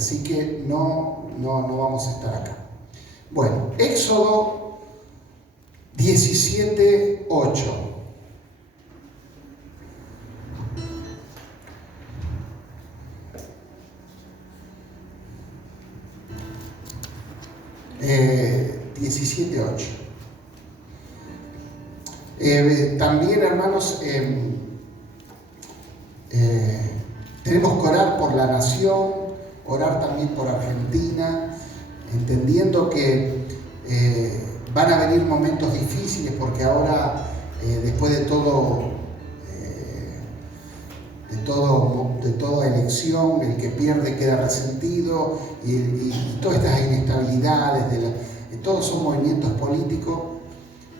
Así que no vamos a estar acá. Bueno, Éxodo 17:8. También, hermanos, tenemos que orar por la nación, orar también por Argentina, entendiendo que van a venir momentos difíciles, porque ahora, después de toda elección, el que pierde queda resentido, y todas estas inestabilidades, todos son movimientos políticos,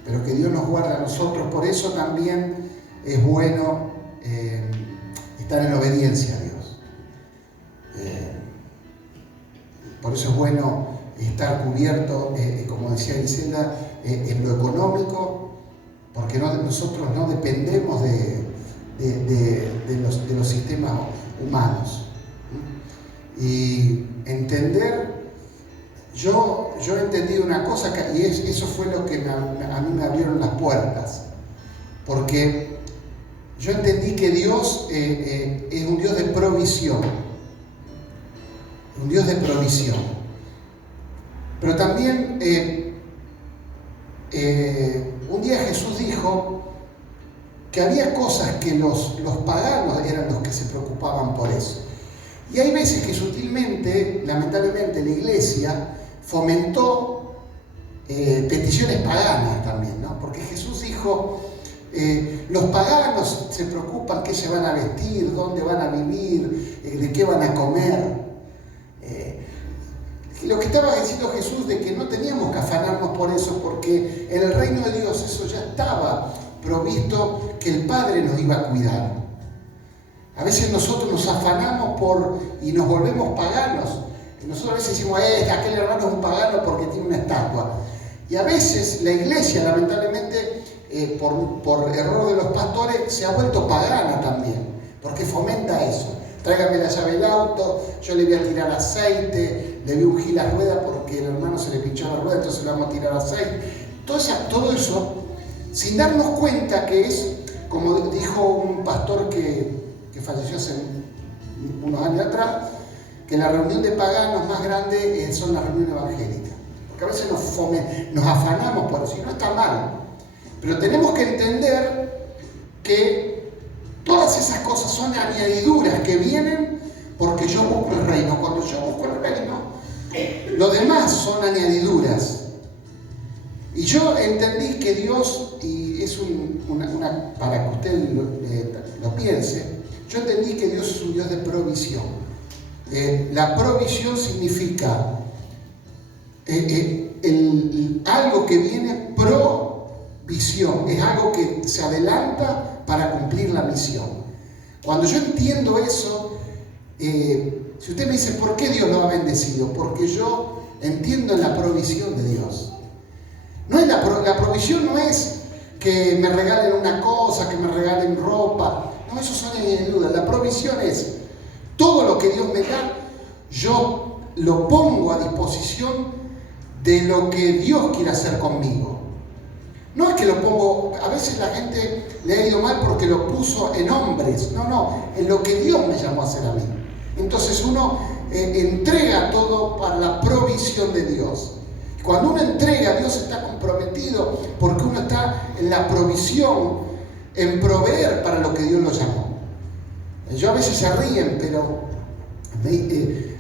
pero que Dios nos guarda a nosotros. Por eso también es bueno estar en obediencia a Dios. Por eso es bueno estar cubierto, como decía Gisela, en lo económico, porque nosotros no dependemos de los sistemas humanos. Y entender, yo he entendido una cosa, y eso fue lo que a mí me abrieron las puertas, porque yo entendí que Dios es un Dios de provisión, un Dios de provisión. Pero también un día Jesús dijo que había cosas que los paganos eran los que se preocupaban por eso. Y hay veces que sutilmente, lamentablemente, la iglesia fomentó peticiones paganas también, ¿no? Porque Jesús dijo, los paganos se preocupan qué se van a vestir, dónde van a vivir, de qué van a comer. Lo que estaba diciendo Jesús de que no teníamos que afanarnos por eso, porque en el reino de Dios eso ya estaba provisto, que el Padre nos iba a cuidar. A veces nosotros nos afanamos y nos volvemos paganos. Nosotros a veces decimos, aquel hermano es un pagano porque tiene una estatua. Y a veces la iglesia, lamentablemente, por error de los pastores, se ha vuelto pagana también, porque fomenta eso. Tráigame la llave del auto, yo le voy a tirar aceite, le voy a ungir la rueda porque el hermano se le pinchó la rueda, entonces le vamos a tirar aceite. Todo eso, sin darnos cuenta que es, como dijo un pastor que falleció hace unos años atrás, que la reunión de paganos más grande son las reuniones evangélicas. Porque a veces nos afanamos por eso, y no está mal. Pero tenemos que entender que todas esas cosas son añadiduras que vienen porque yo busco el reino. Cuando yo busco el reino, lo demás son añadiduras. Y yo entendí que Dios, y es para que usted lo piense, yo entendí que Dios es un Dios de provisión. La provisión significa algo que viene provisión, es algo que se adelanta para cumplir la misión. Cuando yo entiendo eso, si usted me dice, ¿por qué Dios lo ha bendecido? Porque yo entiendo en la provisión de Dios. La provisión no es que me regalen una cosa, que me regalen ropa. No, eso son añadiduras. La provisión es todo lo que Dios me da, yo lo pongo a disposición de lo que Dios quiere hacer conmigo. No es que lo pongo, a veces la gente le ha ido mal porque lo puso en hombres. No, en lo que Dios me llamó a hacer a mí. Entonces uno entrega todo para la provisión de Dios. Cuando uno entrega, Dios está comprometido porque uno está en la provisión, en proveer para lo que Dios lo llamó. Yo a veces se ríen, pero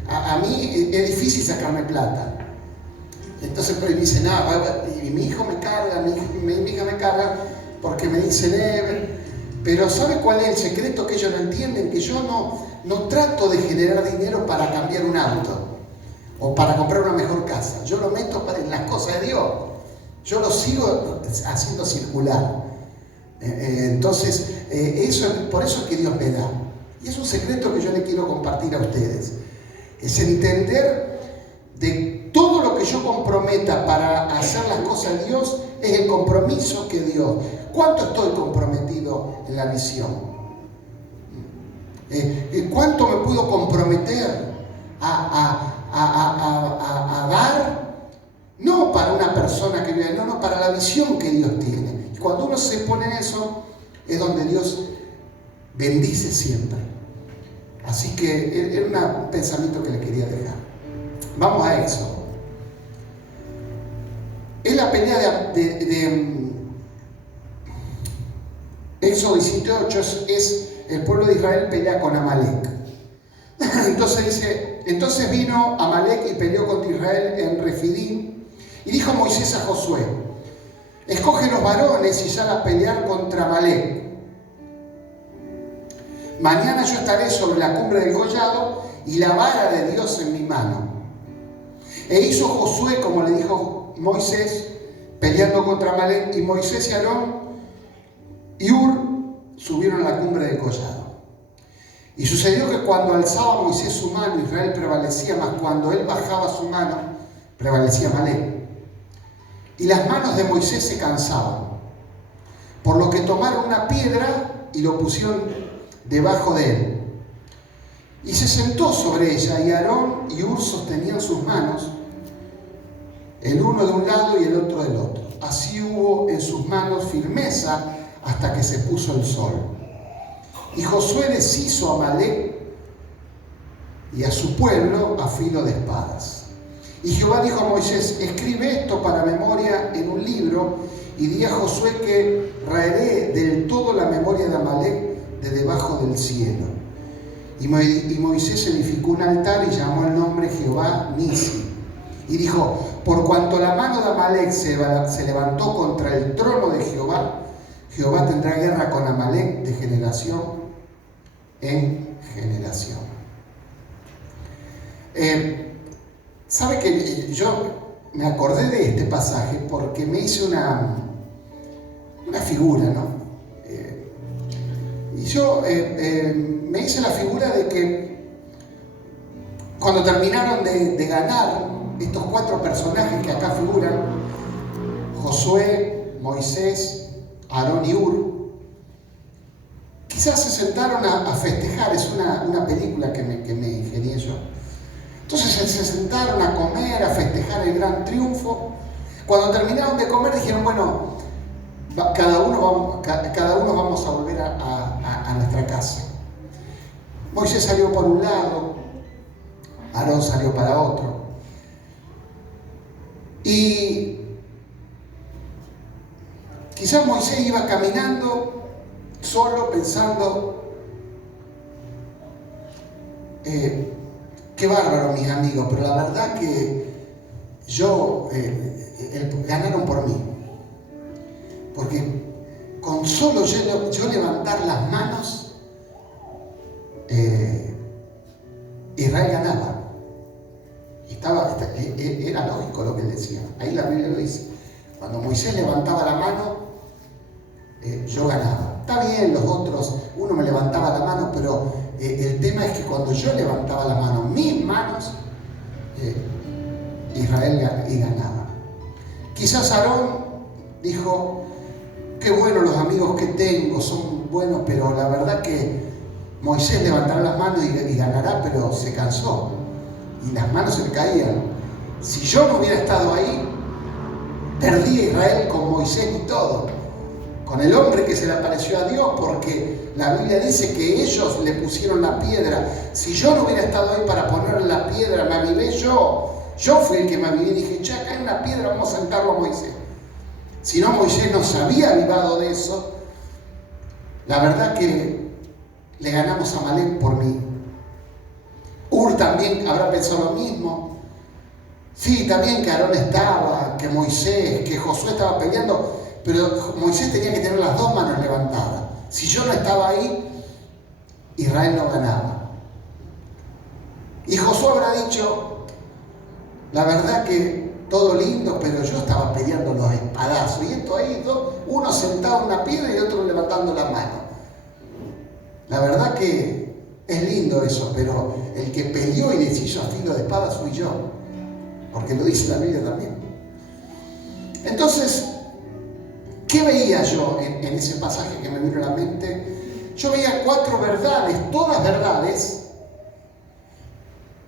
a mí es difícil sacarme plata. Entonces me dicen, y mi hijo me carga, mi hija me carga porque me dicen, pero ¿sabe cuál es el secreto que ellos no entienden? Que yo no trato de generar dinero para cambiar un auto o para comprar una mejor casa. Yo lo meto en las cosas de Dios. Yo lo sigo haciendo circular. Entonces, por eso es que Dios me da. Y es un secreto que yo le quiero compartir a ustedes. Es entender de todo lo que yo comprometa para hacer las cosas de Dios, es el compromiso que Dios. ¿Cuánto estoy comprometido en la misión? ¿Cuánto me puedo comprometer a dar, no para una persona que vive, no, para la visión que Dios tiene. Y cuando uno se pone en eso, es donde Dios bendice siempre. Así que era un pensamiento que le quería dejar. Vamos a Éxodo. Es la pelea de Éxodo 18, es el pueblo de Israel pelea con Amalek. Entonces dice, entonces vino Amalek y peleó contra Israel en Refidim, y dijo Moisés a Josué, escoge los varones y sal a pelear contra Amalek. Mañana yo estaré sobre la cumbre del collado y la vara de Dios en mi mano. E hizo Josué como le dijo Moisés, peleando contra Amalek, y Moisés y Aarón y Hur subieron a la cumbre del collado. Y sucedió que cuando alzaba Moisés su mano, Israel prevalecía, mas cuando él bajaba su mano, prevalecía Amalek. Y las manos de Moisés se cansaban, por lo que tomaron una piedra y lo pusieron debajo de él. Y se sentó sobre ella, y Aarón y Hur sostenían sus manos, el uno de un lado y el otro del otro. Así hubo en sus manos firmeza hasta que se puso el sol. Y Josué deshizo a Amalek y a su pueblo a filo de espadas. Y Jehová dijo a Moisés, escribe esto para memoria en un libro, y di a Josué que raeré del todo la memoria de Amalek de debajo del cielo. Y Moisés edificó un altar y llamó el nombre Jehová Nisi. Y dijo, por cuanto la mano de Amalek se levantó contra el trono de Jehová, Jehová tendrá guerra con Amalek de generación en generación. ¿Sabe que yo me acordé de este pasaje porque me hice una figura, ¿no? Y yo me hice la figura de que cuando terminaron de ganar estos 4 personajes que acá figuran, Josué, Moisés, Aarón y Hur, quizás se sentaron a festejar. Es una película que me ingenié yo. Entonces se sentaron a comer, a festejar el gran triunfo. Cuando terminaron de comer dijeron, bueno, cada uno vamos a volver a nuestra casa. Moisés salió por un lado, Aarón salió para otro. Y quizás Moisés iba caminando solo pensando, qué bárbaro mis amigos, pero la verdad que ganaron por mí. Porque con solo yo levantar las manos, Israel ganaba. Era lógico lo que él decía. Ahí la Biblia lo dice. Cuando Moisés levantaba la mano, yo ganaba. Está bien, los otros, uno me levantaba la mano, pero el tema es que cuando yo levantaba la mano, mis manos, Israel ganaba. Quizás Aarón dijo, qué bueno los amigos que tengo, son buenos, pero la verdad que Moisés levantará las manos y ganará, pero se cansó. Y las manos se le caían. Si yo no hubiera estado ahí, perdí a Israel con Moisés y todo. Con el hombre que se le apareció a Dios, porque la Biblia dice que ellos le pusieron la piedra. Si yo no hubiera estado ahí para ponerle la piedra, me avivé yo. Yo fui el que me avivé y dije, che, acá hay una piedra, vamos a sentarlo a Moisés. Si no, Moisés no se había avivado de eso. La verdad que le ganamos a Amalek por mí. Hur también habrá pensado lo mismo. Sí, también que Aarón estaba, que Moisés, que Josué estaba peleando, pero Moisés tenía que tener las 2 manos levantadas. Si yo no estaba ahí, Israel no ganaba. Y Josué habrá dicho, la verdad que todo lindo, pero yo estaba peleando los espadazos. Y esto ahí, uno sentado en una piedra y otro levantando la mano. La verdad que es lindo eso, pero el que peleó y deshizo a filo de espada fui yo. Porque lo dice la Biblia también. Entonces, ¿qué veía yo en ese pasaje que me vino a la mente? Yo veía 4 verdades, todas verdades,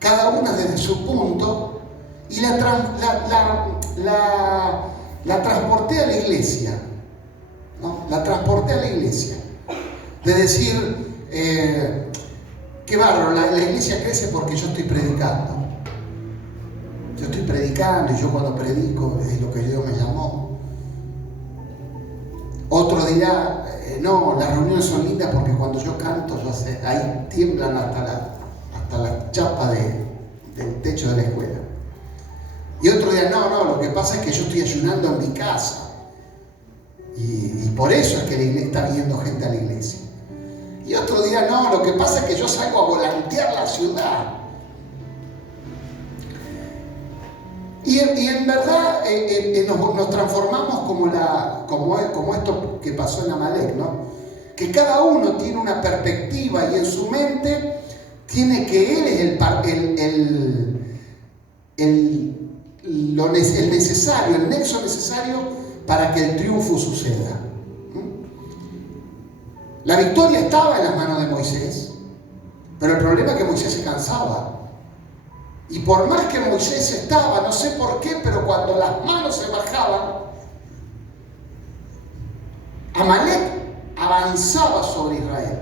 cada una desde su punto, y la transporté a la iglesia, ¿no? La transporté a la iglesia. De decir, qué bárbaro, la iglesia crece porque yo estoy predicando. Yo estoy predicando y yo cuando predico es lo que Dios me llamó. Otro dirá, no, las reuniones son lindas porque cuando yo canto, ahí tiemblan hasta la chapa del techo de la escuela. Y otro dirá, no, lo que pasa es que yo estoy ayunando en mi casa. Y por eso es que está viniendo gente a la iglesia. Y otro dirá, no, lo que pasa es que yo salgo a volantear la ciudad. Y en verdad nos transformamos como esto que pasó en Amalek, ¿no? Que cada uno tiene una perspectiva y en su mente tiene que él es el necesario, el nexo necesario para que el triunfo suceda. La victoria estaba en las manos de Moisés, pero el problema es que Moisés se cansaba. Y por más que Moisés estaba, no sé por qué, pero cuando las manos se bajaban, Amalek avanzaba sobre Israel.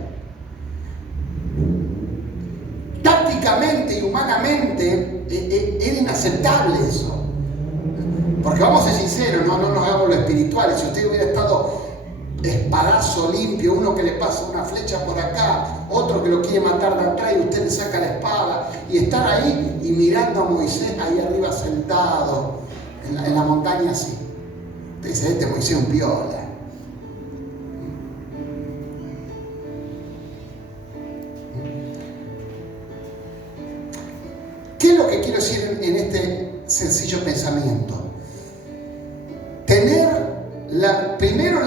Tácticamente y humanamente era inaceptable eso. Porque vamos a ser sinceros, no nos hagamos lo espiritual. Si usted hubiera estado espadazo limpio, uno que le pasa una flecha por acá, otro que lo quiere matar de atrás y usted le saca la espada, y estar ahí y mirando a Moisés ahí arriba sentado en la montaña así. Usted dice, este Moisés es un piola. ¿Qué es lo que quiero decir en este sencillo pensamiento? Tener primero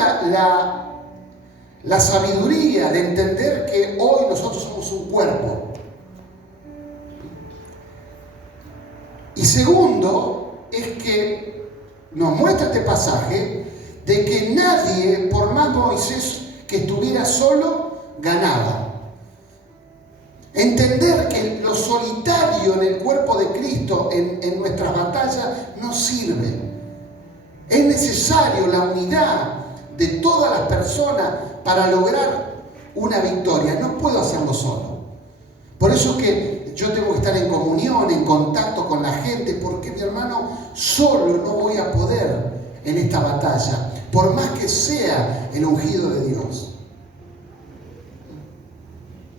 la sabiduría de entender que hoy nosotros somos un cuerpo. Y segundo, es que nos muestra este pasaje de que nadie, por más Moisés que estuviera solo, ganaba. Entender que lo solitario en el cuerpo de Cristo, en nuestras batallas, no sirve. Es necesario la unidad de todas las personas para lograr una victoria. No puedo hacerlo solo. Por eso es que yo tengo que estar en comunión, en contacto con la gente, porque mi hermano, solo no voy a poder en esta batalla, por más que sea el ungido de Dios.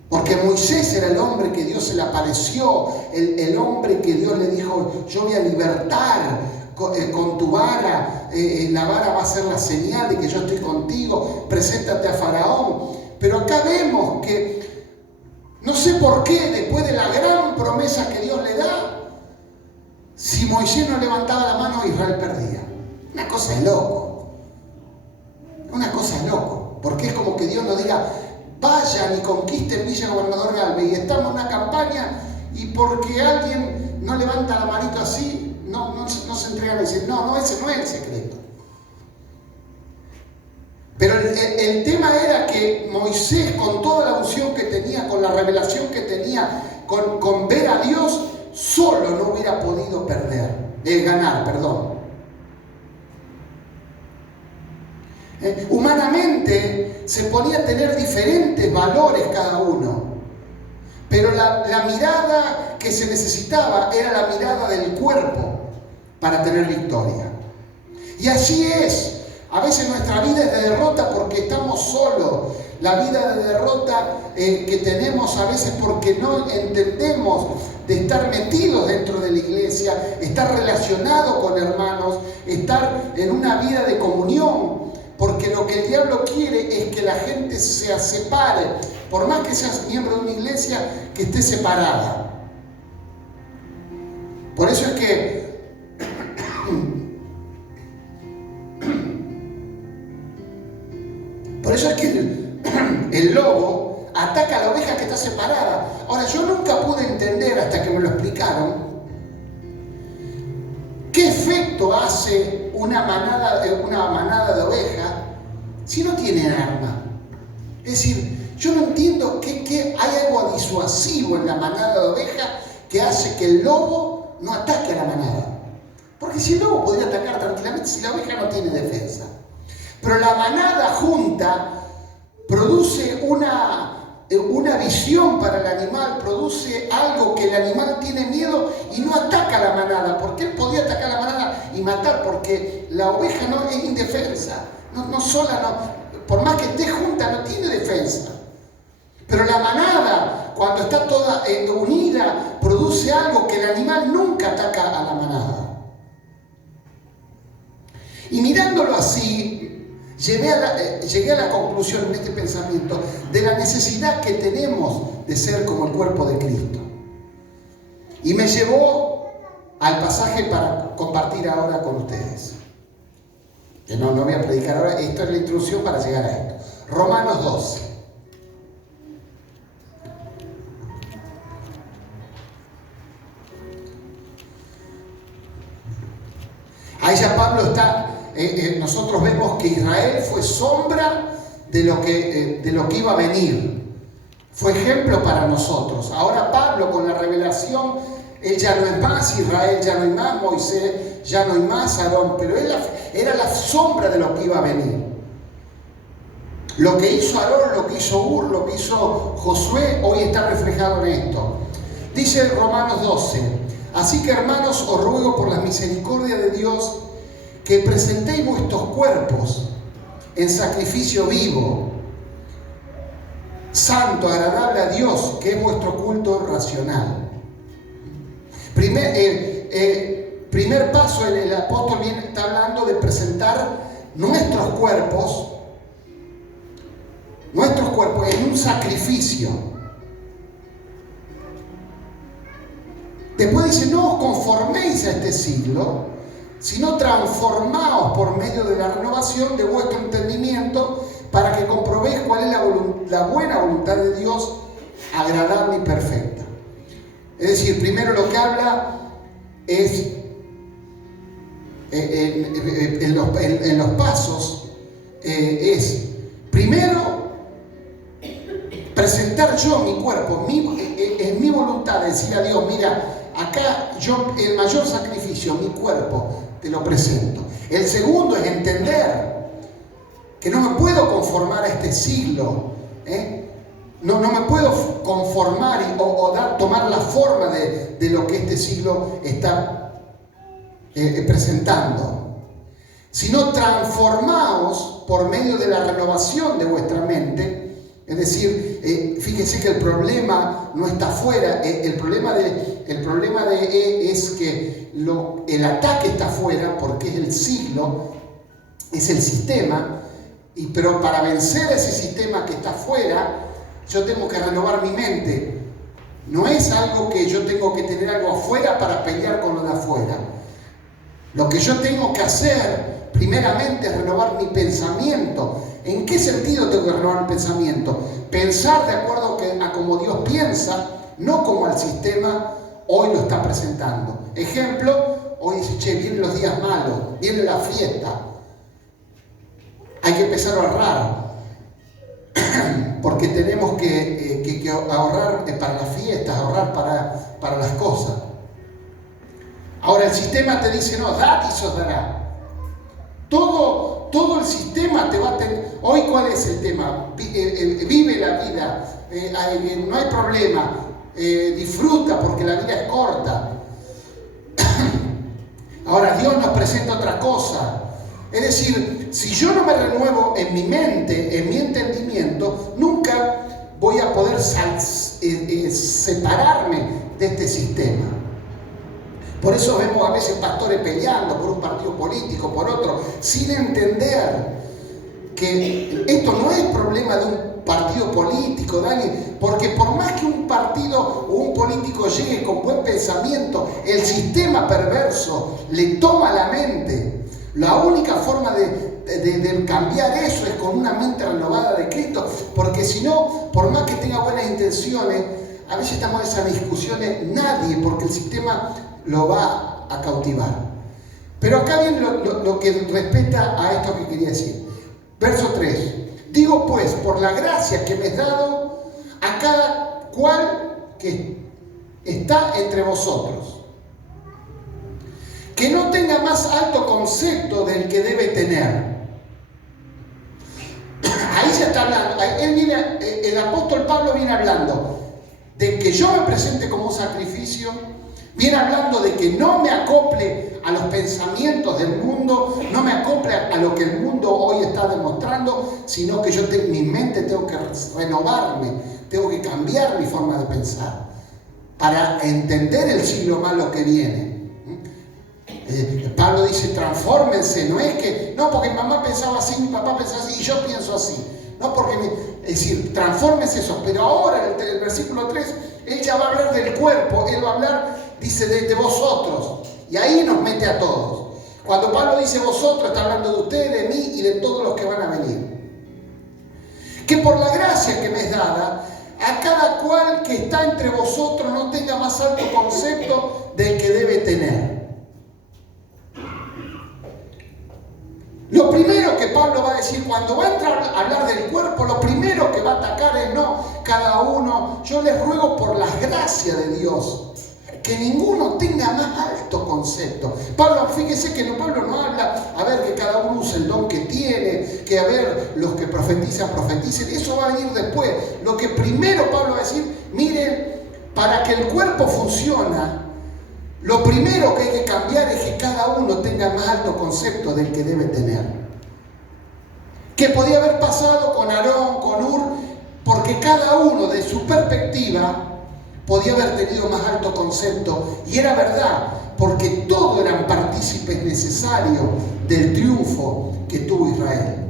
Porque Moisés era el hombre que Dios se le apareció, el hombre que Dios le dijo, yo voy a libertar con tu vara, la vara va a ser la señal de que yo estoy contigo, preséntate a Faraón. Pero acá vemos que, no sé por qué, después de la gran promesa que Dios le da, si Moisés no levantaba la mano, Israel perdía. Una cosa de loco. Una cosa de loco. Porque es como que Dios nos diga, vayan y conquisten Villa Gobernador Galvez, y estamos en una campaña y porque alguien no levanta la manito así, no se entregan a decir, no, ese no es el secreto. Pero el tema era que Moisés, con toda la unción que tenía, con la revelación que tenía, con ver a Dios, solo no hubiera podido ganar. Humanamente se podía tener diferentes valores cada uno, pero la mirada que se necesitaba era la mirada del cuerpo para tener victoria. Y así es, a veces nuestra vida es de derrota porque estamos solos, la vida de derrota que tenemos a veces porque no entendemos de estar metidos dentro de la iglesia, estar relacionados con hermanos, estar en una vida de comunión. Porque lo que el diablo quiere es que la gente se separe, por más que seas miembro de una iglesia, que esté separada. Por eso es que el lobo ataca a la oveja que está separada. Ahora, yo nunca pude entender, hasta que me lo explicaron, qué efecto hace una manada de ovejas si no tienen arma. Es decir, yo no entiendo que hay algo disuasivo en la manada de ovejas que hace que el lobo no ataque a la manada. Porque si el lobo podría atacar tranquilamente si la oveja no tiene defensa. Pero la manada junta produce una visión para el animal, produce algo que el animal tiene miedo y no ataca a la manada. Porque él podía atacar a la manada y matar, porque la oveja no es indefensa. Por más que esté junta, no tiene defensa. Pero la manada, cuando está toda unida, produce algo que el animal nunca ataca a la manada. Y mirándolo así, llegué a la conclusión en este pensamiento de la necesidad que tenemos de ser como el cuerpo de Cristo. Y me llevó al pasaje para compartir ahora con ustedes. Que no voy a predicar ahora, esto es la introducción para llegar a esto. Romanos 12. Ahí ya Pablo está, nosotros vemos que Israel fue sombra de lo que iba a venir. Fue ejemplo para nosotros. Ahora Pablo, con la revelación, él ya no es más Israel, ya no hay más Moisés, ya no hay más Aarón, pero él era la sombra de lo que iba a venir. Lo que hizo Aarón, lo que hizo Ur, lo que hizo Josué, hoy está reflejado en esto. Dice Romanos 12. Así que, hermanos, os ruego por la misericordia de Dios que presentéis vuestros cuerpos en sacrificio vivo, santo, agradable a Dios, que es vuestro culto racional. Primer paso, el apóstol está hablando de presentar nuestros cuerpos en un sacrificio. Después dice, no os conforméis a este siglo, sino transformaos por medio de la renovación de vuestro entendimiento para que comprobéis cuál es la buena voluntad de Dios, agradable y perfecta. Es decir, primero lo que habla es, en los pasos, es, primero, presentar yo mi cuerpo, en mi voluntad, decir a Dios, mira, acá yo, el mayor sacrificio, mi cuerpo, te lo presento. El segundo es entender que no me puedo conformar a este siglo, no me puedo conformar tomar la forma de lo que este siglo está presentando, sino transformaos por medio de la renovación de vuestra mente. Es decir, fíjense que el problema no está afuera, el problema es que el ataque está afuera porque es el siglo, es el sistema, pero para vencer ese sistema que está afuera, yo tengo que renovar mi mente. No es algo que yo tengo que tener algo afuera para pelear con lo de afuera. Lo que yo tengo que hacer, primeramente, es renovar mi pensamiento. ¿En qué sentido tengo que renovar el pensamiento? Pensar de acuerdo a como Dios piensa, no como el sistema hoy lo está presentando. Ejemplo, hoy dice, che, vienen los días malos, viene la fiesta. Hay que empezar a ahorrar, porque tenemos que ahorrar para las fiestas, ahorrar para las cosas. Ahora el sistema te dice, no, dad y se os dará. Todo el sistema te va a tener. Hoy, ¿cuál es el tema? Vive la vida, no hay problema, disfruta porque la vida es corta. Ahora Dios nos presenta otra cosa. Es decir, si yo no me renuevo en mi mente, en mi entendimiento, nunca voy a poder separarme de este sistema. Por eso vemos a veces pastores peleando por un partido político, por otro, sin entender que esto no es problema de un partido político, de alguien, porque por más que un partido o un político llegue con buen pensamiento, el sistema perverso le toma la mente. La única forma de cambiar eso es con una mente renovada de Cristo, porque si no, por más que tenga buenas intenciones, a veces estamos en esas discusiones, nadie, porque el sistema lo va a cautivar. Pero acá viene lo que respecta a esto que quería decir. Verso 3. Digo pues, por la gracia que me es dado, a cada cual que está entre vosotros, que no tenga más alto concepto del que debe tener. Ahí ya está hablando, el apóstol Pablo viene hablando de que yo me presente como un sacrificio, viene hablando de que no me acople a los pensamientos del mundo, no me acople a lo que el mundo hoy está demostrando, sino que yo en mi mente tengo que renovarme, tengo que cambiar mi forma de pensar para entender el siglo malo que viene. Pablo dice, transfórmense, no porque mi mamá pensaba así, mi papá pensaba así y yo pienso así. Es decir, transfórmense eso. Pero ahora, el versículo 3, él ya va a hablar del cuerpo, él va a hablar, dice, de vosotros. Y ahí nos mete a todos. Cuando Pablo dice vosotros, está hablando de ustedes, de mí y de todos los que van a venir. Que por la gracia que me es dada, a cada cual que está entre vosotros no tenga más alto concepto del que debe tener. Lo primero que Pablo va a decir cuando va a entrar a hablar del cuerpo, lo primero que va a atacar es no, cada uno, yo les ruego por la gracia de Dios, que ninguno tenga más alto concepto. Pablo, fíjese que Pablo no habla, a ver, que cada uno use el don que tiene, que a ver, los que profetizan, eso va a venir después. Lo que primero Pablo va a decir, miren, para que el cuerpo funcione, lo primero que hay que cambiar es que cada uno tenga más alto concepto del que debe tener. Que podía haber pasado con Aarón, con Ur, porque cada uno de su perspectiva podía haber tenido más alto concepto. Y era verdad, porque todos eran partícipes necesarios del triunfo que tuvo Israel.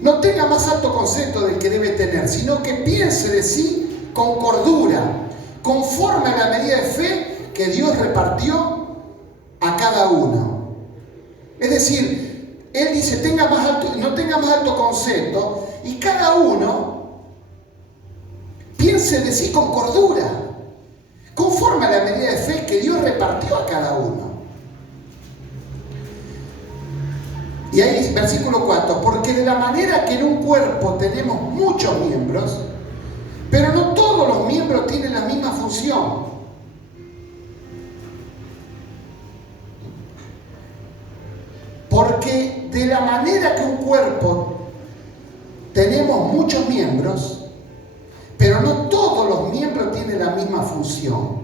No tenga más alto concepto del que debe tener, sino que piense de sí con cordura, conforme a la medida de fe que Dios repartió a cada uno. Es decir, él dice, no tenga más alto concepto, y cada uno piense de sí con cordura, conforme a la medida de fe que Dios repartió a cada uno. Y ahí, versículo 4, porque de la manera que en un cuerpo tenemos muchos miembros, pero no todos los miembros tienen la misma función. Porque de la manera que un cuerpo tenemos muchos miembros, pero no todos los miembros tienen la misma función.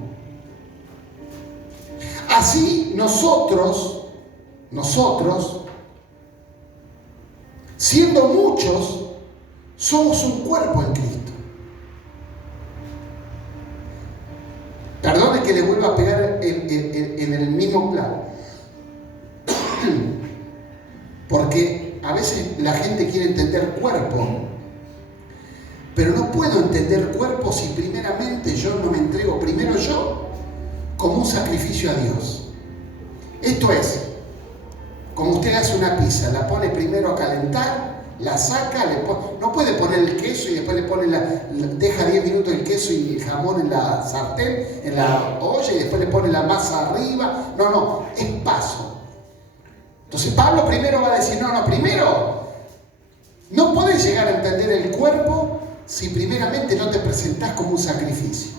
Así nosotros, siendo muchos, somos un cuerpo en Cristo. Perdone que le vuelva a pegar en el mismo plano. Porque a veces la gente quiere entender cuerpo, pero no puedo entender cuerpo si primeramente yo no me entrego primero yo como un sacrificio a Dios. Esto es, como usted hace una pizza, la pone primero a calentar, la saca, no puede poner el queso y después le pone deja 10 minutos el queso y el jamón en la sartén, en la olla, y después le pone la masa arriba. No, es paso. Entonces Pablo primero va a decir, primero no podés llegar a entender el cuerpo si primeramente no te presentás como un sacrificio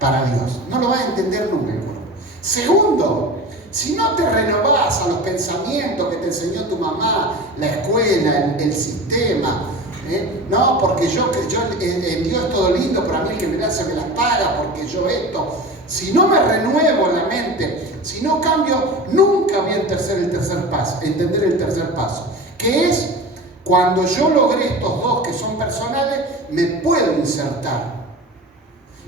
para Dios. No lo vas a entender nunca el cuerpo. Segundo, si no te renovás a los pensamientos que te enseñó tu mamá, la escuela, el sistema, no, porque en Dios es todo lindo, pero a mí el que me da se me las paga, porque yo esto. Si no me renuevo la mente, si no cambio, nunca voy a entender el tercer paso, que es cuando yo logré estos dos que son personales, me puedo insertar.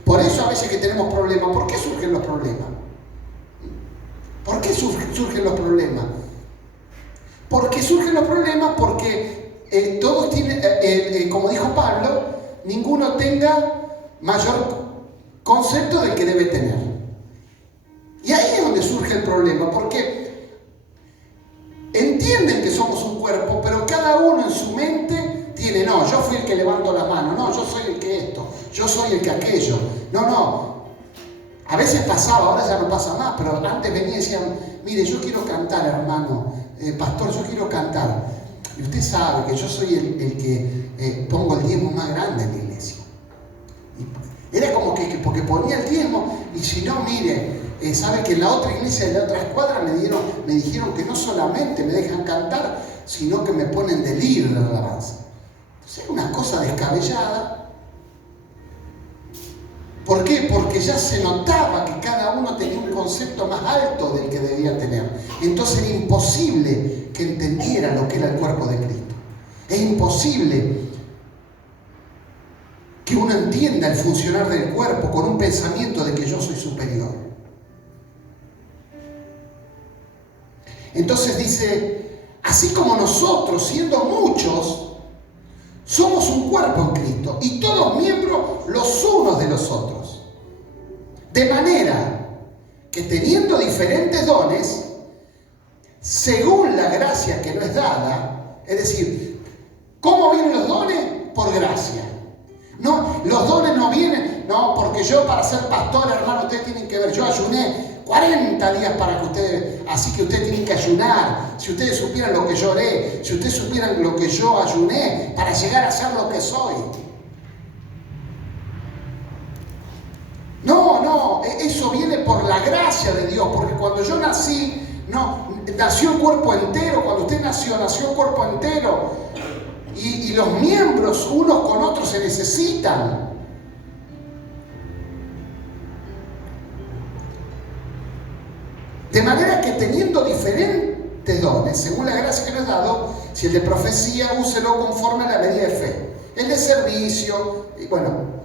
Por eso a veces que tenemos problemas. ¿Por qué surgen los problemas? ¿Por qué surgen los problemas? Porque surgen los problemas porque todos tienen, como dijo Pablo, ninguno tenga mayor concepto del que debe tener. Y ahí es donde surge el problema, porque entienden que somos un cuerpo, pero cada uno en su mente tiene, no, yo fui el que levanto la mano, no, yo soy el que esto, yo soy el que aquello, no. A veces pasaba, ahora ya no pasa más, pero antes venía y decían, mire, yo quiero cantar, hermano, pastor, yo quiero cantar. Y usted sabe que yo soy el que pongo el diezmo más grande en la iglesia. Era como que porque ponía el diezmo, y si no, mire, sabe que en la otra iglesia de la otra escuadra me dijeron que no solamente me dejan cantar, sino que me ponen de líder de alabanza. Entonces era una cosa descabellada. ¿Por qué? Porque ya se notaba que cada uno tenía un concepto más alto del que debía tener. Entonces era imposible que entendiera lo que era el cuerpo de Cristo. Es imposible que uno entienda el funcionar del cuerpo con un pensamiento de que yo soy superior. Entonces dice, así como nosotros, siendo muchos, somos un cuerpo en Cristo y todos miembros los unos de los otros. De manera que teniendo diferentes dones, según la gracia que nos es dada, es decir, ¿cómo vienen los dones? Por gracia. No, los dones no vienen, no, porque yo para ser pastor, hermano, ustedes tienen que ver, yo ayuné 40 días para que ustedes, así que ustedes tienen que ayunar. Si ustedes supieran lo que yo oré, si ustedes supieran lo que yo ayuné para llegar a ser lo que soy. No, eso viene por la gracia de Dios, porque cuando yo nací, no, nació el cuerpo entero, cuando usted nació el cuerpo entero. Y los miembros unos con otros se necesitan. De manera que teniendo diferentes dones, según la gracia que nos ha dado, si el de profecía, úselo conforme a la medida de fe. El de servicio, y bueno.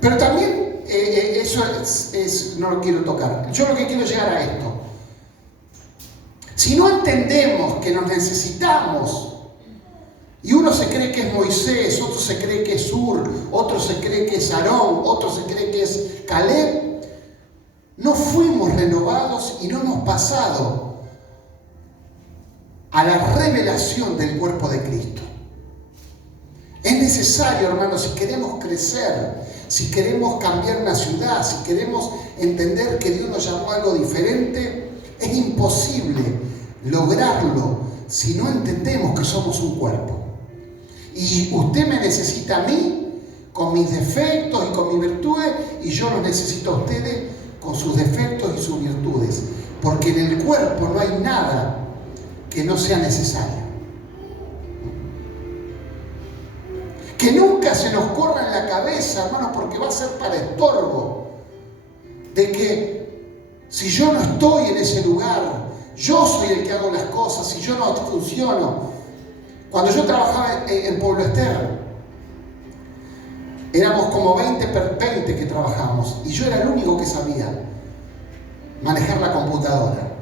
Pero también eso no lo quiero tocar. Yo lo que quiero llegar a esto. Si no entendemos que nos necesitamos, y uno se cree que es Moisés, otro se cree que es Ur, otro se cree que es Aarón, otro se cree que es Caleb, no fuimos renovados y no hemos pasado a la revelación del cuerpo de Cristo. Es necesario, hermanos, si queremos crecer, si queremos cambiar una ciudad, si queremos entender que Dios nos llamó a algo diferente, es imposible lograrlo si no entendemos que somos un cuerpo. Y usted me necesita a mí con mis defectos y con mis virtudes, y yo los necesito a ustedes con sus defectos y sus virtudes, porque en el cuerpo no hay nada que no sea necesario. Que nunca se nos corra en la cabeza, hermano, porque va a ser para estorbo, de que si yo no estoy en ese lugar, yo soy el que hago las cosas, si yo no funciono. Cuando yo trabajaba en Pueblo Ester, éramos como 20 que trabajábamos, y yo era el único que sabía manejar la computadora.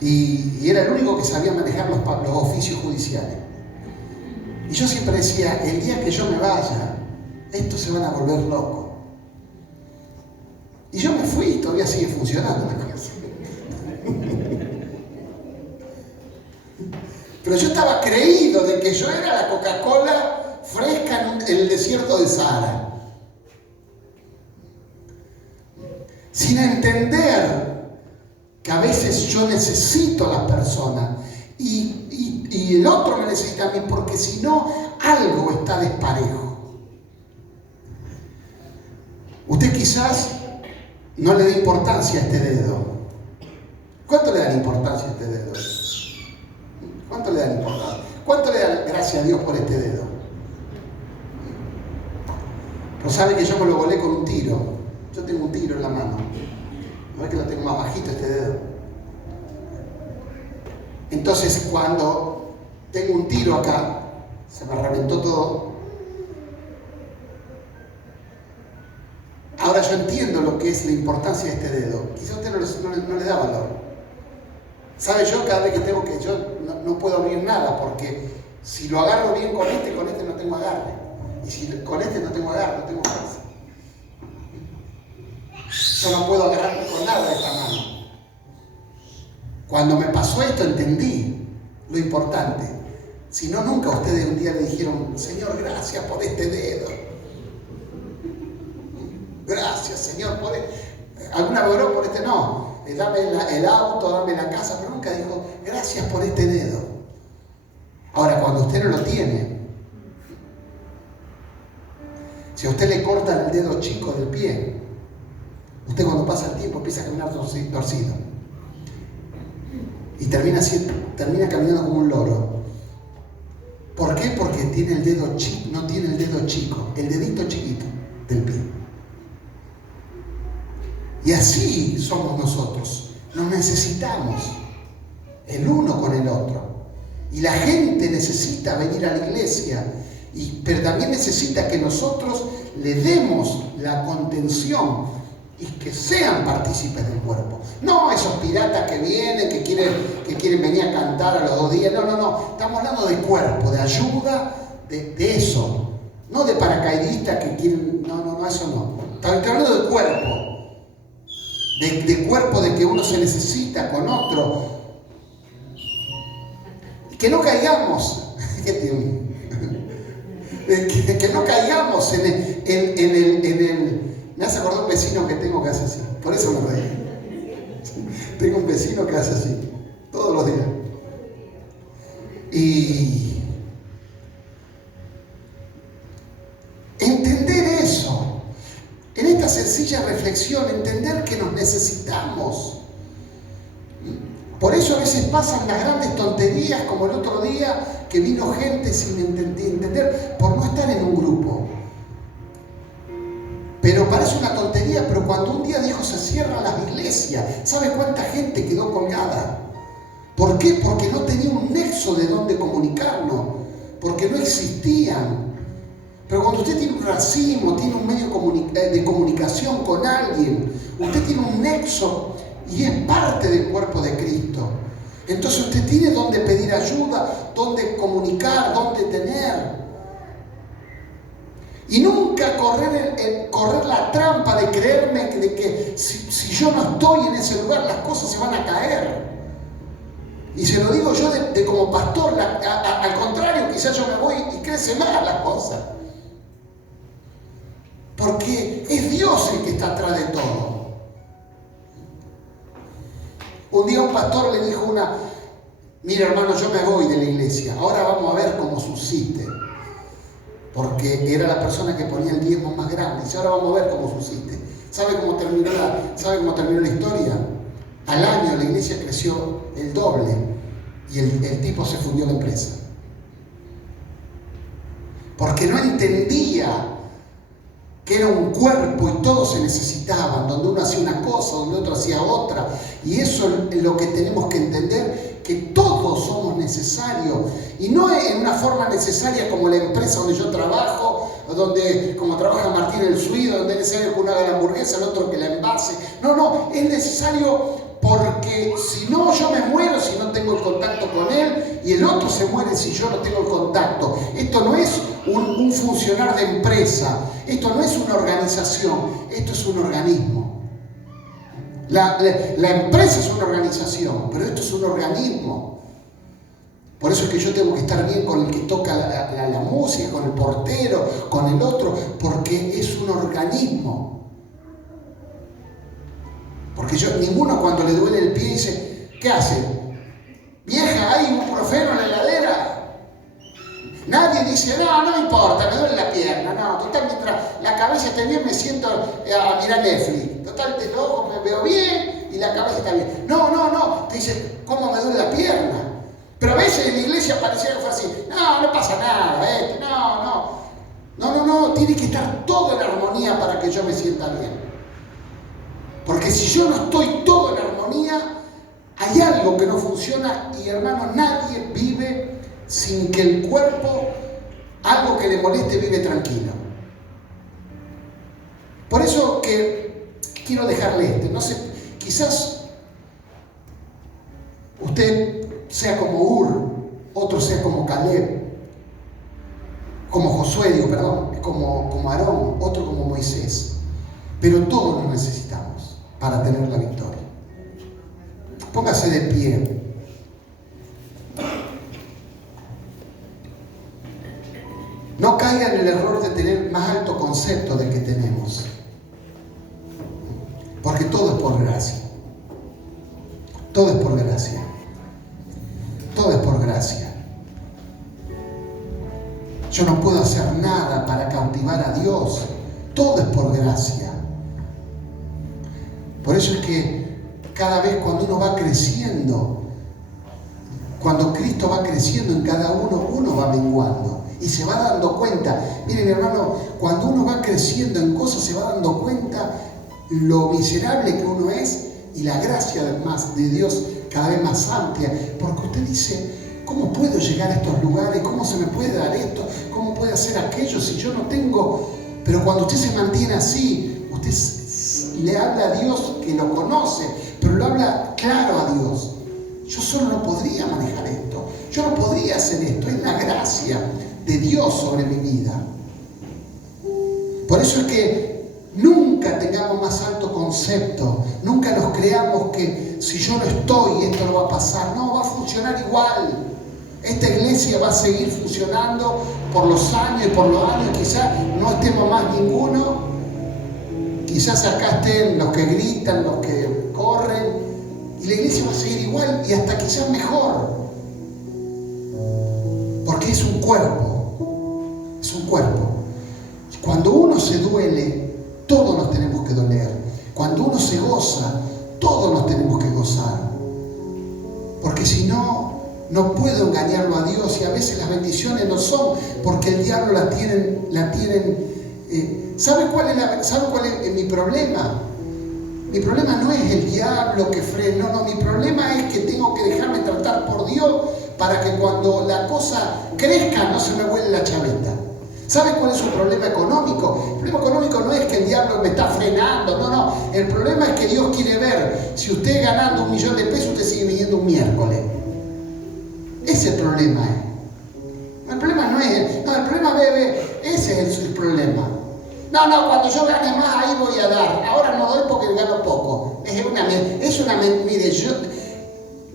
Y era el único que sabía manejar los oficios judiciales. Y yo siempre decía, el día que yo me vaya, estos se van a volver locos. Y yo me fui y todavía sigue funcionando la cosa. Pero yo estaba creído de que yo era la Coca-Cola fresca en el desierto de Sahara. Sin entender que a veces yo necesito a la persona y el otro me necesita a mí, porque si no, algo está desparejo. Usted quizás no le dé importancia a este dedo. ¿Cuánto le dan importancia a este dedo? ¿Cuánto le dan importancia? ¿Cuánto le dan gracias a Dios por este dedo? Pero sabe que yo me lo volé con un tiro. Yo tengo un tiro en la mano. ¿No es que lo tengo más bajito este dedo? Entonces, cuando tengo un tiro acá, se me reventó todo. Ahora yo entiendo lo que es la importancia de este dedo. Quizá usted no le da valor. ¿Sabe? Yo cada vez que tengo que... Yo no puedo abrir nada, porque si lo agarro bien con este no tengo agarre. Y si con este no tengo agarre, no tengo fuerza. Yo no puedo agarrarme con nada de esta mano. Cuando me pasó esto entendí lo importante. Si no, nunca ustedes un día le dijeron, Señor, gracias por este dedo. Gracias, Señor, por este. ¿Alguna vez oró por este? No. Dame el auto, dame la casa, pero nunca dijo, gracias por este dedo. Ahora, cuando usted no lo tiene, Si a usted le cortan el dedo chico del pie, usted cuando pasa el tiempo empieza a caminar torcido. Y termina caminando como un loro. ¿Por qué? Porque tiene el dedo chico, no tiene el dedo chico, el dedito chiquito del pie. Y así somos nosotros. Nos necesitamos el uno con el otro. Y la gente necesita venir a la iglesia, pero también necesita que nosotros le demos la contención y que sean partícipes del cuerpo. No esos piratas que vienen, que quieren venir a cantar a los 2 días. No. Estamos hablando de cuerpo, de ayuda, de eso. No de paracaidistas que quieren... No, eso no. Estamos hablando de cuerpo. De cuerpo, de que uno se necesita con otro. Que no caigamos. Que no caigamos en el... Me hace acordar un vecino que tengo que hace así. Por eso me reí. Tengo un vecino que hace así. Todos los días. Y entender eso. En esta sencilla reflexión, entender que nos necesitamos. Por eso a veces pasan las grandes tonterías, como el otro día que vino gente sin entender, por no estar en un grupo. Pero parece una tontería, pero cuando un día dijo se cierran las iglesias, ¿sabe cuánta gente quedó colgada? ¿Por qué? Porque no tenía un nexo de dónde comunicarnos, porque no existían. Pero cuando usted tiene un racimo, tiene un medio de comunicación con alguien, usted tiene un nexo y es parte del cuerpo de Cristo. Entonces usted tiene dónde pedir ayuda, dónde comunicar, dónde tener. Y nunca correr la trampa de creerme de que si yo no estoy en ese lugar, las cosas se van a caer. Y se lo digo yo de como pastor, al contrario, quizás yo me voy y crece más las cosas. Porque es Dios el que está atrás de todo. Un día un pastor le dijo mira hermano, yo me voy de la iglesia, ahora vamos a ver cómo subsiste. Porque era la persona que ponía el diezmo más grande. Dice, ahora vamos a ver cómo subsiste. ¿Sabe cómo terminó la historia? Al año la iglesia creció el doble y el tipo se fundió la empresa. Porque no entendía que era un cuerpo y todos se necesitaban, donde uno hacía una cosa, donde otro hacía otra. Y eso es lo que tenemos que entender, que todos somos necesarios. Y no en una forma necesaria como la empresa donde yo trabajo, o donde, como trabaja Martín el Suido, donde es necesario que uno haga la hamburguesa, el otro que la envase. No, es necesario porque si no yo me muero si no tengo el contacto con él, y el otro se muere si yo no tengo el contacto. Esto no es un funcionar de empresa, esto no es una organización, esto es un organismo. La empresa es una organización, pero esto es un organismo. Por eso es que yo tengo que estar bien con el que toca la música, con el portero, con el otro, porque es un organismo. Porque ninguno cuando le duele el pie dice, ¿qué hace? Vieja, hay un ibuprofeno en la heladera. Nadie dice, no me importa, me duele la pierna. No, total, mientras la cabeza esté bien me siento a mirar Netflix. Total, de los ojos me veo bien y la cabeza está bien. No, te dice, ¿cómo me duele la pierna? Pero a veces en la iglesia parecía que fue así, no pasa nada, no, tiene que estar todo en armonía para que yo me sienta bien. Porque si yo no estoy todo en armonía, hay algo que no funciona y hermano, nadie vive sin que el cuerpo, algo que le moleste, vive tranquilo. Por eso que quiero dejarle no sé, quizás usted sea como Ur, otro sea como Caleb, como Josué, como Aarón, otro como Moisés. Pero todos nos necesitamos para tener la victoria. Póngase de pie. No caiga en el error de tener más alto concepto del que tenemos. Porque todo es por gracia. Todo es por gracia. Todo es por gracia. Yo no puedo hacer nada para cautivar a Dios. todo es por gracia. Por eso es que cada vez cuando uno va creciendo, cuando Cristo va creciendo en cada uno, uno va menguando y se va dando cuenta. Miren, hermano, cuando uno va creciendo en cosas se va dando cuenta lo miserable que uno es y la gracia más de Dios cada vez más amplia. Porque usted dice, ¿cómo puedo llegar a estos lugares? ¿Cómo se me puede dar esto? ¿Cómo puede hacer aquello si yo no tengo? Pero cuando usted se mantiene así, usted le habla a Dios que lo conoce, pero lo habla claro a Dios. Yo solo no podría manejar esto. Yo no podría hacer esto. Es la gracia de Dios sobre mi vida. Por eso es que nunca tengamos más alto concepto. Nunca nos creamos que si yo no estoy, esto no va a pasar. No, va a funcionar igual. Esta iglesia va a seguir funcionando por los años y por los años. Quizás no estemos más ninguno. Quizás acá estén los que gritan, los que corren. Y la iglesia va a seguir igual y hasta quizás mejor. Porque es un cuerpo. Es un cuerpo. Cuando uno se duele, todos nos tenemos que doler. Cuando uno se goza, todos nos tenemos que gozar. Porque si no, no puedo engañarlo a Dios. Y a veces las bendiciones no son porque el diablo la tienen. ¿Sabe cuál es mi problema? Mi problema no es el diablo que frena, no, mi problema es que tengo que dejarme tratar por Dios para que cuando la cosa crezca no se me vuele la chaveta. ¿Sabe cuál es su problema económico? El problema económico no es que el diablo me está frenando, no. El problema es que Dios quiere ver si usted ganando $1.000.000 de pesos, usted sigue viniendo un miércoles. Ese es el problema. El problema no es, el problema, bebé, ese es el problema. No, cuando yo gane más, ahí voy a dar. Ahora no doy porque gano poco. Mire,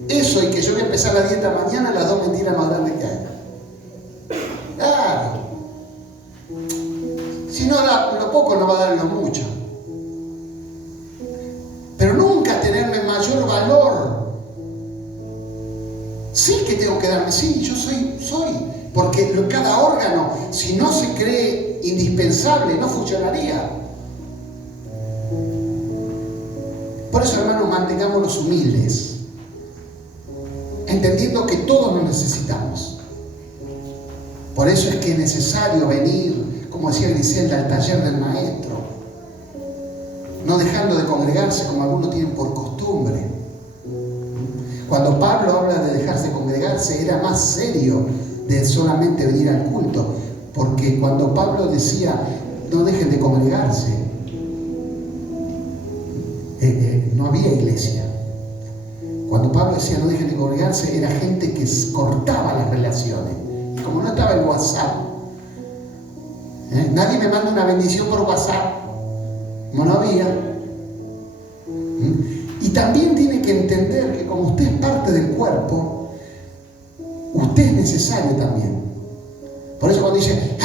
eso y que yo voy a empezar la dieta mañana, las dos mentiras más grandes que hay. Claro. Si no da lo poco, no va a dar lo mucho. Pero nunca tenerme mayor valor. Sí que tengo que darme, sí, yo soy. Porque cada órgano, si no se cree indispensable, no funcionaría. Por eso, hermanos, mantengámonos humildes, entendiendo que todos nos necesitamos. Por eso es que es necesario venir, como decía Griselda, al taller del maestro, no dejando de congregarse como algunos tienen por costumbre. Cuando Pablo habla de dejarse congregarse, era más serio de solamente venir al culto, porque cuando Pablo decía no dejen de congregarse, no había iglesia. Cuando Pablo decía no dejen de congregarse, era gente que cortaba las relaciones. Y como no estaba el WhatsApp, nadie me manda una bendición por WhatsApp, no había. Y también tiene que entender que como usted es parte del cuerpo, usted es necesario también. Por eso cuando dice,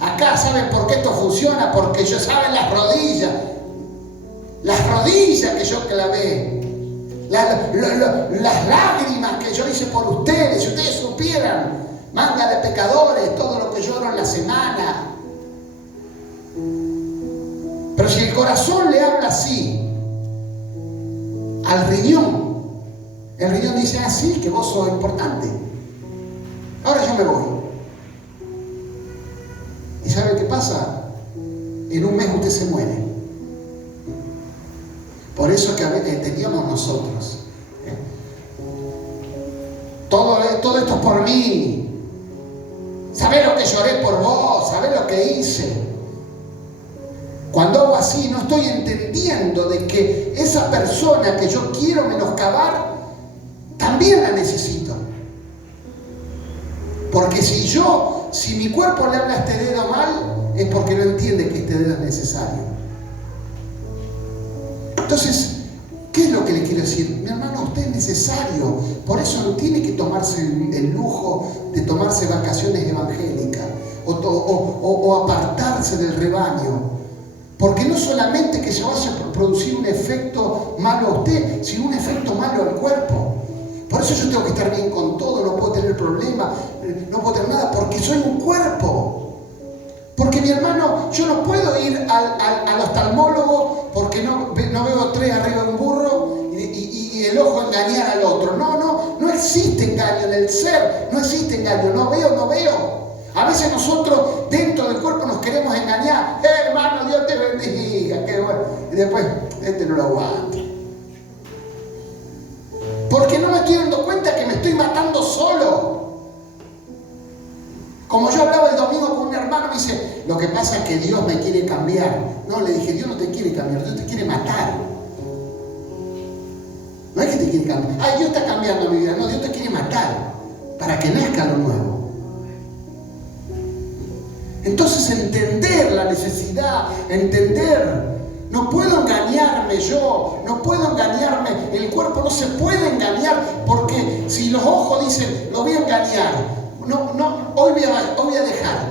acá saben por qué esto funciona, porque yo saben las rodillas que yo clavé, las lágrimas que yo hice por ustedes, si ustedes supieran, manga de pecadores, todo lo que lloro en la semana. Pero si el corazón le habla así al riñón, el riñón dice, sí, que vos sos importante. Ahora yo me voy. ¿Y sabe qué pasa? En un mes usted se muere. Por eso es que teníamos nosotros. Todo esto es por mí. ¿Sabés lo que lloré por vos? ¿Sabés lo que hice? Cuando hago así, no estoy entendiendo de que esa persona que yo quiero menoscabar, también la necesito. Porque si mi cuerpo le habla a este dedo mal, es porque no entiende que este dedo es necesario. Entonces, ¿qué es lo que le quiero decir? Mi hermano, usted es necesario. Por eso no tiene que tomarse el lujo de tomarse vacaciones evangélicas o apartarse del rebaño. Porque no solamente que se vaya a producir un efecto malo a usted, sino un efecto malo al cuerpo. Por eso yo tengo que estar bien con todo, no puedo tener problemas, no puedo tener nada, porque soy un cuerpo. Porque mi hermano, yo no puedo ir al oftalmólogo porque no veo 3 arriba de un burro y el ojo engañar al otro. No existe engaño en el ser, no existe engaño, no veo. A veces nosotros dentro del cuerpo nos queremos engañar. Hermano, Dios te bendiga, qué bueno. Y después, no lo aguanta. Porque no me estoy dando cuenta que me estoy matando solo. Como yo hablaba el domingo con un hermano, me dice, lo que pasa es que Dios me quiere cambiar. No, le dije, Dios no te quiere cambiar, Dios te quiere matar. No es que te quiere cambiar. Ay, Dios está cambiando mi vida. No, Dios te quiere matar para que nazca lo nuevo. Entonces entender la necesidad, entender, no puedo engañarme yo, no puedo engañarme, el cuerpo no se puede engañar, porque si los ojos dicen, lo voy a engañar, hoy voy a dejar,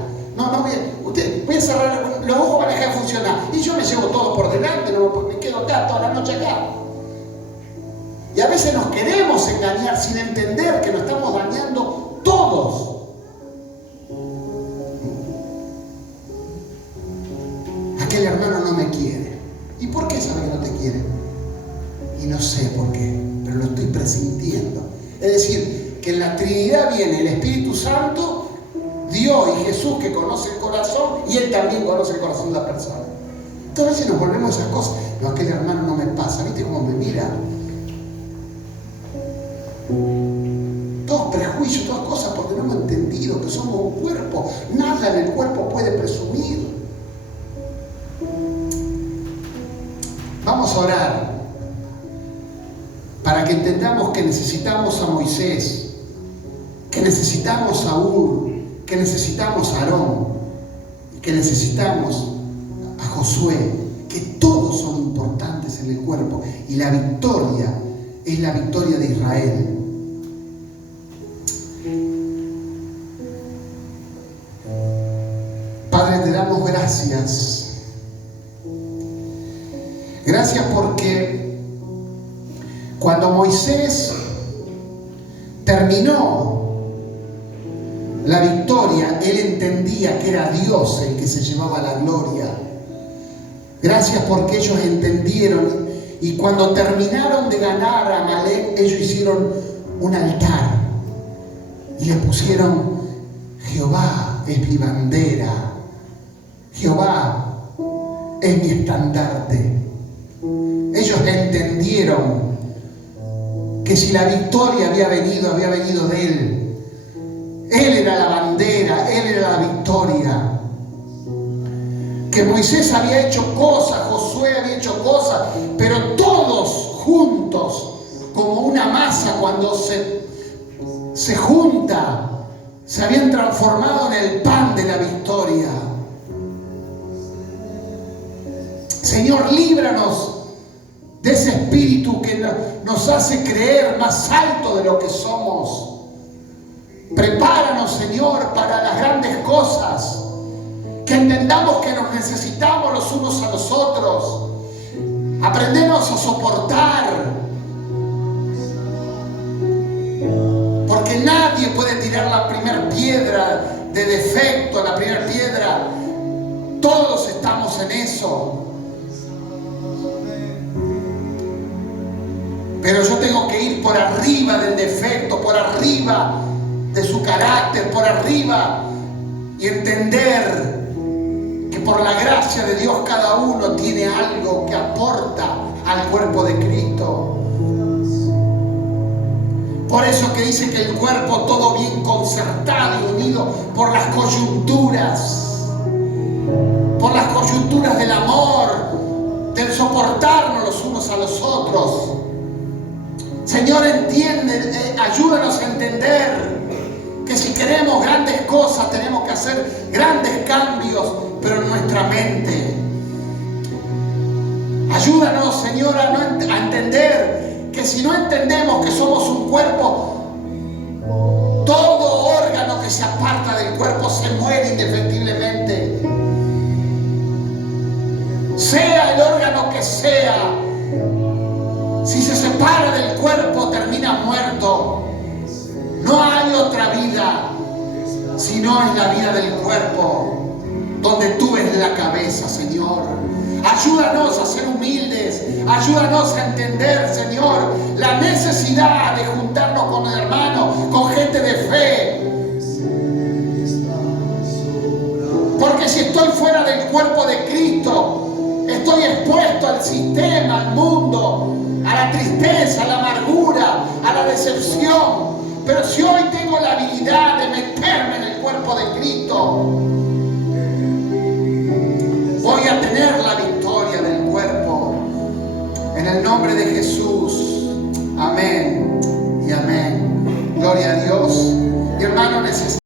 voy a cerrar, los ojos van a dejar de funcionar, y yo me llevo todo por delante, me quedo acá toda la noche acá. Y a veces nos queremos engañar sin entender que nos estamos dañando todos. Aquel hermano no me quiere. ¿Y por qué sabe que no te quiere? Y no sé por qué, pero lo estoy presintiendo. Es decir, que en la Trinidad viene el Espíritu Santo, Dios y Jesús que conoce el corazón, y Él también conoce el corazón de la persona. Entonces a veces nos volvemos a esas cosas. No, aquel hermano no me pasa, ¿viste cómo me mira? Todos prejuicios, todas cosas porque no hemos entendido que somos un cuerpo. Nada en el cuerpo puede presumir. Vamos a orar para que entendamos que necesitamos a Moisés, que necesitamos a Ur, que necesitamos a Aarón, que necesitamos a Josué, que todos son importantes en el cuerpo y la victoria es la victoria de Israel. Padre, te damos gracias. Gracias porque cuando Moisés terminó la victoria, él entendía que era Dios el que se llevaba la gloria. Gracias porque ellos entendieron y cuando terminaron de ganar a Amalek, ellos hicieron un altar y le pusieron Jehová es mi bandera, Jehová es mi estandarte. Ellos entendieron que si la victoria había venido de Él. Él era la bandera, Él era la victoria. Que Moisés había hecho cosas, Josué había hecho cosas, pero todos juntos, como una masa cuando se junta, se habían transformado en el pan de la victoria. Señor, líbranos de ese espíritu que nos hace creer más alto de lo que somos. Prepáranos, Señor, para las grandes cosas. Que entendamos que nos necesitamos los unos a los otros. Aprendemos a soportar. Porque nadie puede tirar la primera piedra de defecto, la primera piedra. Todos estamos en eso. Pero yo tengo que ir por arriba del defecto, por arriba de su carácter, por arriba y entender que por la gracia de Dios cada uno tiene algo que aporta al cuerpo de Cristo. Por eso que dice que el cuerpo todo bien concertado y unido por las coyunturas del amor, del soportarnos los unos a los otros. Señor, ayúdanos a entender que si queremos grandes cosas tenemos que hacer grandes cambios, pero en nuestra mente. Ayúdanos, Señor, a entender que si no entendemos que somos un cuerpo, todo órgano que se aparta del cuerpo se muere indefectiblemente. Sea el órgano que sea, si se separa del cuerpo termina muerto. No hay otra vida si no es la vida del cuerpo. donde tú eres la cabeza, Señor. Ayúdanos a ser humildes, ayúdanos a entender, Señor, la necesidad de juntarnos con hermanos, con gente de fe. Porque si estoy fuera del cuerpo de Cristo, estoy expuesto al sistema, al mundo, a la tristeza, a la amargura, a la decepción. Pero si hoy tengo la habilidad de meterme en el cuerpo de Cristo, voy a tener la victoria del cuerpo. En el nombre de Jesús. Amén y amén. Gloria a Dios. Mi hermano, necesita